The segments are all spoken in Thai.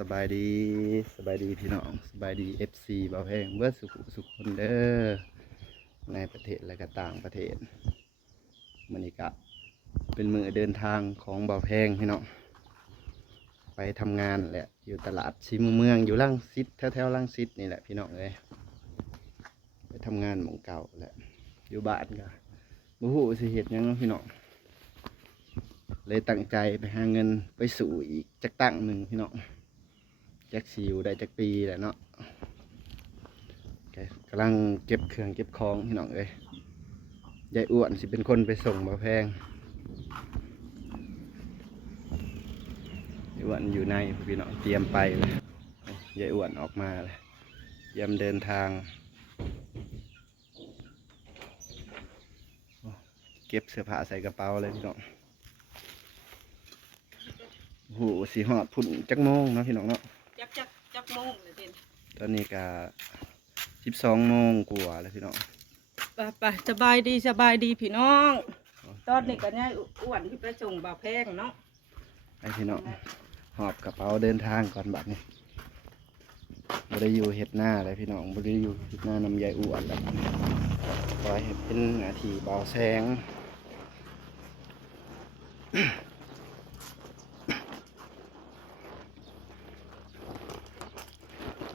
สบายดีสบายดีพี่น้องสบายดีเอฟซีบ่าวแพงเบิร์สุขสุขคนเด้อในประเทศและก็ต่างประเทศมันนี้กะเป็นมือเดินทางของบ่าวแพงพี่น้องไปทำงานแหละอยู่ตลาดซีมุมเมืองอยู่ล่างซิดแถวแถวล่างซิดนี่แหละพี่น้องเลยไปทำงานหมองเก่าแหละอยู่บ้านกะบ่ฮู้สิเฮ็ดหยังพี่น้องเลยตั้งใจไปหาเงินไปสู่อีกจักตั้งหนึ่งพี่น้อง จักสิวได้จักปีแหละเนาะกำลังเก็บเครื่องเก็บของพี่น้องเอ้ยยายอ้วนสิเป็นคนไปส่งบ่แพงยายอ้วนอยู่ในพี่น้องเตรียมไปเลยยายอ้วนออกมาเลยเตรียมเดินทาง เก็บเสื้อผ้าใส่กระเป๋าเลยพี่น้องโอ้โหสีหอดพุ่นจักโมงเนาะพี่น้องเนาะ จักจักจักโมงเลยเด่น ตอนนี้ก็สิบสองโมงกว่าแล้วพี่น้องไปไปสบายดีสบายดีพี่น้อง ตอนนี้ก็เนี่ยอ้วนที่ไปส่งบ่าวแพงเนาะไอพี่น้องหอบกระเป๋าเดินทางก่อนบัดนี้บ่ได้อยู่เฮ็ดหน้าเลยพี่น้องบ่ได้อยู่เฮ็ดหน้านำยายอ้วนแล้วบัดนี้ขอให้เป็นหน้าที่เบาแสง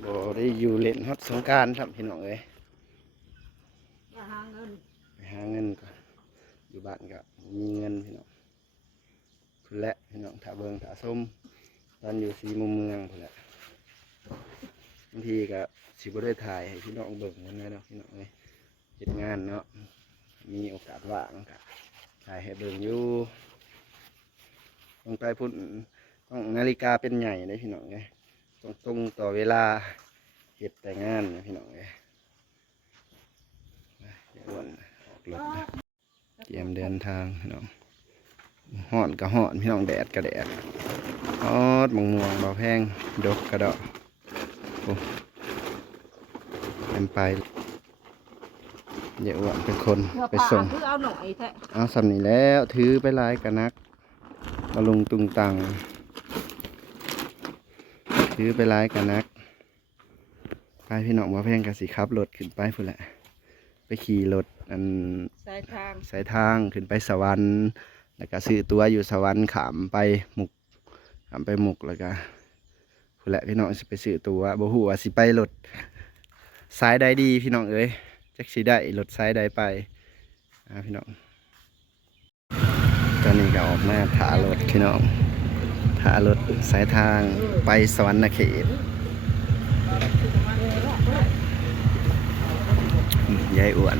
บ่ ได้อยู่เล่นฮอดสงกรารครับพี่น้องเอ้ยมาหาเงินไปหาเงินก่อนอยู่บ้านก็มีเงินพี่น้องพุ่นแหละพี่น้องถ้าเบิงถ้าส้มตอนอยู่สีมุมเมืองพุ่นแหละบางทีก็สิบ่ได้ถ่ายให้พี่น้องเบิ่งมันไงเนาะพี่น้องเลยเฮ็ดงานเนาะมีโอกาสว่างก็ถ่ายให้เบิ่งอยู่ต้องไปพุ่นต้องนาฬิกาเป็นใหญ่เลยพี่น้องเลยต้องตรงต่อเวลา เฮ็ดแต่งานนะพี่น้องเลยไปเดี๋ยวอ้วนออกรถนะเตรียมเดินทางพี่น้องห่อนก็ห่อนพี่น้องแดดก็แดดฮอดมงม่วงเบาแพงดกกระดอกโอ้เต็มไปเดี๋ยวอ้วนเป็นคนเพื่อไปป่าส่งคือเอาหน่อยแท้เอาสำนี้แล้วถือไปหลายกันนักมาลงตุงตังถือไปหลายกันนัก ไปพี่น้องเบาแพงกับสีขับรถขึ้นไปพุ่นแหละ ไปขี่รถอันสายทางสายทางขึ้นไปสวรรค์แล้วก็ซื้อตัวอยู่สวรรค์ขามไปหมุกขามไปหมุกแล้วก็พูนแหละพี่น้องสิไปซื้อตัวบ่ฮู้ว่าสิไปรถสายใดดีพี่น้องเอ้ยจักสิได้รถสายใดไปอ่าพี่น้องตอนนี้ก็ออกมาถารถพี่น้องถารถสายทางไปสวรรค์เขตอืม ยายอ้วน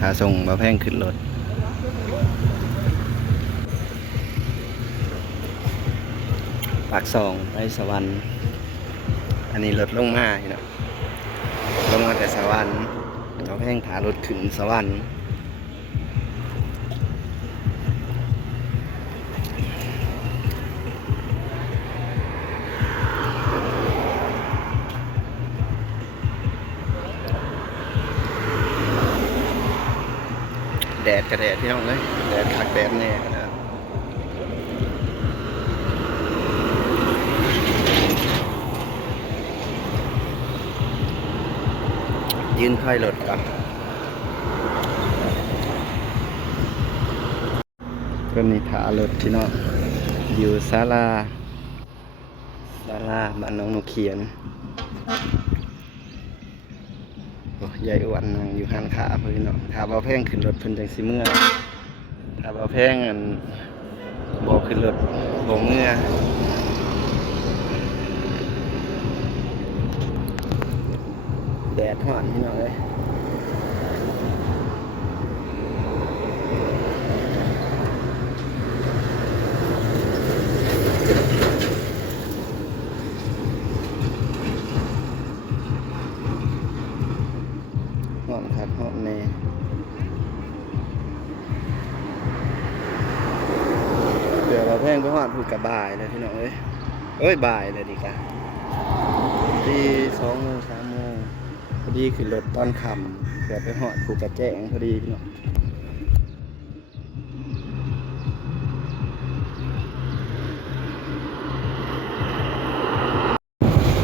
ถ้าส่งมาแพงขึ้นรถปากซองไปสวรรค์ อันนี้รถลงมาเนาะลงมาแต่สวรรค์เขาแพงถารถขึ้นสวรรค์ ดดกระแดดพี่น้องเลยแดดคักแดดแน่นาดยืนค่อยรถก่อนก็นี่ถารถพี่นองอยู่ศาลาศาลาบ้านน้องนกเขียน ยายอ้วนนั่งอยู่หันขาเพิ่นเนาะถ้าบ่แพงขึ้นรถเพิ่นจังสิเมื่อถ้าบ่แพงอันบ่ขึ้นรถบ่เมื่อแดดฮ้อนพี่น้องเอ้ย งไปฮอดพูดกับบ่ายเลยพี่น้องเอ้ยเอ้ยบ่ายเลยดีกว่าที่สองโมงสามโมงพอดีขึ้นรถตอนค่ำเพื่อไปฮอดภูกระแจ้งพอดีพี่น้อง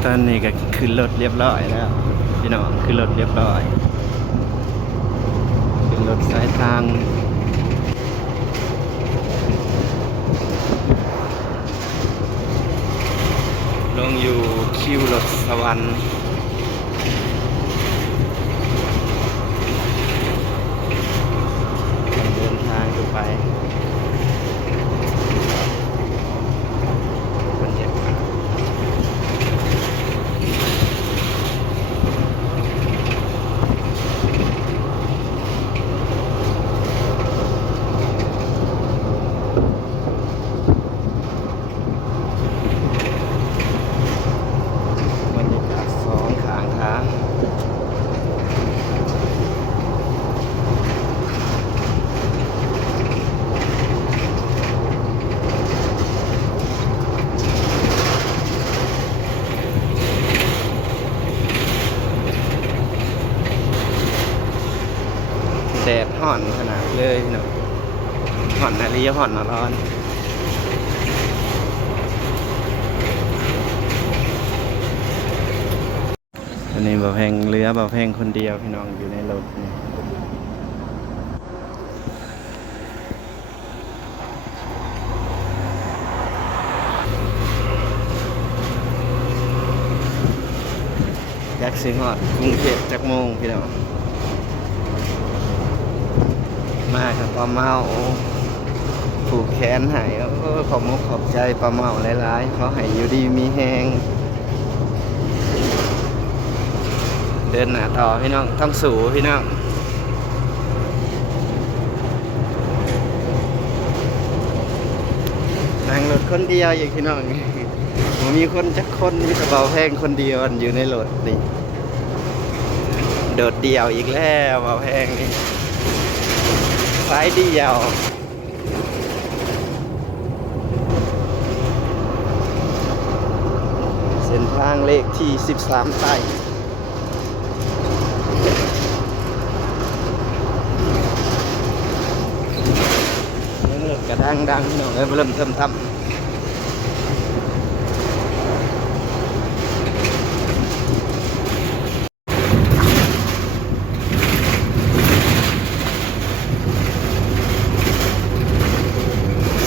ตอนนี้ก็ขึ้นรถเรียบร้อยแล้วพี่น้องขึ้นรถเรียบร้อยขึ้นรถสายทาง ลงอยู่คิวรถสวรรค์เดินทางดูไปบรรยากาศบรรยากาศสองข้างทาง แดดห่ อนขนาดเลยพี่น้องห่อนนาลีห่อนร้อนอันนี้บ่าแพงเรือบ่าแพงคนเดียวพี่น้องอยู่ในรถนี่ยักษ์สิงหอดกรุงเทพจักโมงพี่น้อง มากับปลาเมาผูกแขนหายขอบมุกขอบใจปลาเมาหลายๆเขาให้อยู่ดีมีแหงเดินหน้าต่อพี่น้องต้องสูพี่น้องนั่งรถคนเดียวอย่างพี่น้องผมมีคนจักคนมีกระเป๋าแพงคนเดียวอยู่ในรถนี่โดดเดี่ยวอีกแล้วเป๋าแพงนี่ สายเดียว เส้นทางเลขที่ 13ไต่ยังเลิกกระด้างดังๆพี่น้องเอ้ยเริ่มทำทำ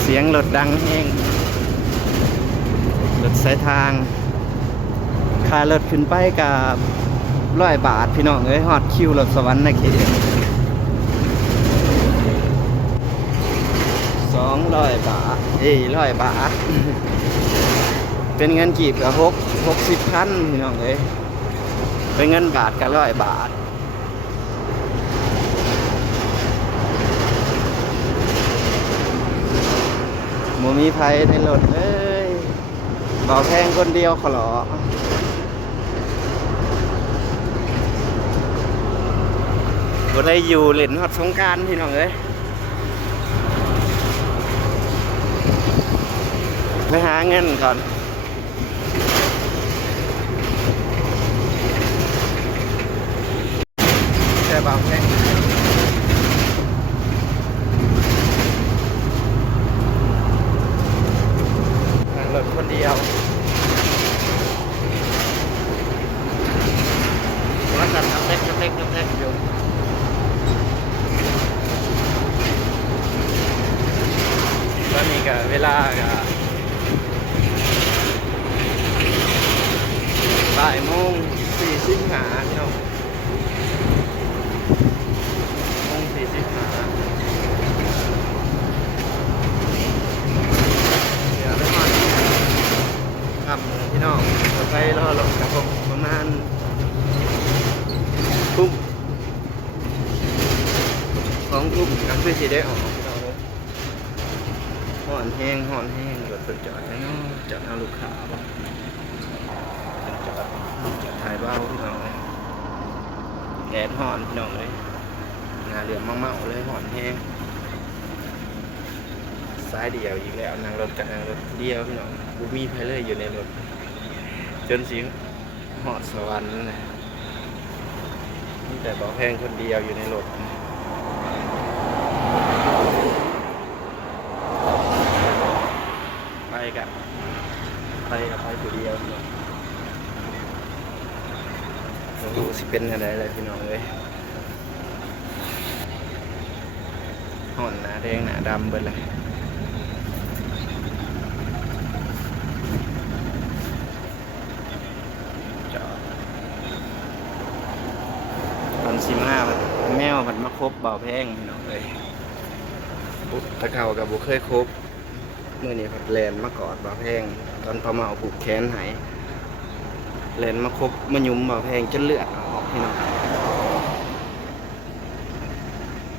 เสียงรถดังแห้งรถสายทางค่ารถขึ้นไปกับร้อยบาทพี่น้องเอ้ยฮอดคิวรถสวรรค์นะเขตสองร้อยบาท เอ้ยร้อยบาท เป็นเงินกีบกับหกหกสิบพันพี่น้องเอ้ยเป็นเงินบาทกับร้อยบาท หมูมีไฟในรถเอ้ยเบาแพงคนเดียวขอหรอบ่ได้อยู่เล่นฮอดสงการพี่น้องเอ้ยไปหาเงินก่อน แค่เบาแพงนั่งรถ คนเดียวว่ากันน้ำเล็กน้ำเล็กน้ำเล็กอยู่ตอนนี้ก็เวลาก็บ่ายโมงสี่สิบห้าพี่น้องโมงสี่สิบห้าเดี๋ยวไปก่อนครับพี่น้องจะไปรอรถกับผมประมาณ ทุ่มสองทุ่มก็คือ สิได้ออกเราเลยห่อนแห้งห่อนแห้งรถเป็นจอดแล้วเนะจอดเอาลูกค้าบ่เป็นจอดจอดถ่ายเบ้าพี่น้องเลยแดดห่อนพี่น้องเลยหนาเหลืองเมาๆเลยห่อนแห้งซ้ายเดียวอีกแล้วนั่งรถกับนั่งรถเดียวพี่น้องบุมีไพเลยอยู่ในรถ จนสิหอดสวรรค์นั่นแหละมีแต่บอกแพงคนเดียวอยู่ในรถ ไปกับไปกับไปคนเดียวเนาะโอ้โหสิเป็นอะไรเลยพี่น้องเลยห่อนหนาแดงหนาดำเบิดเลยจอดตอนสิมามันแมวมันมาครบเบาแพงพี่น้องเลย ตะเข่ากับบุเคยครบมื่อนี้ผัดแลนมากอดเบาแพงตอนพอเมาผูกแขนหายแลนมาครบมายุมบาแพงจนเลือดออกพี่น้อง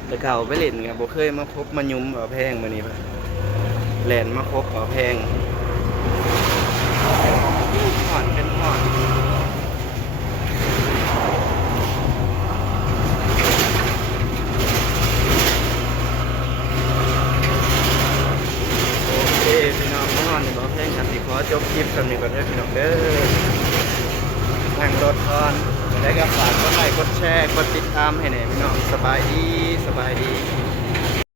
ตะเก่าไปเล่นไงบุเคยมาครบมายุมบาแพงมานี่ปะแลนมาครบมาแพง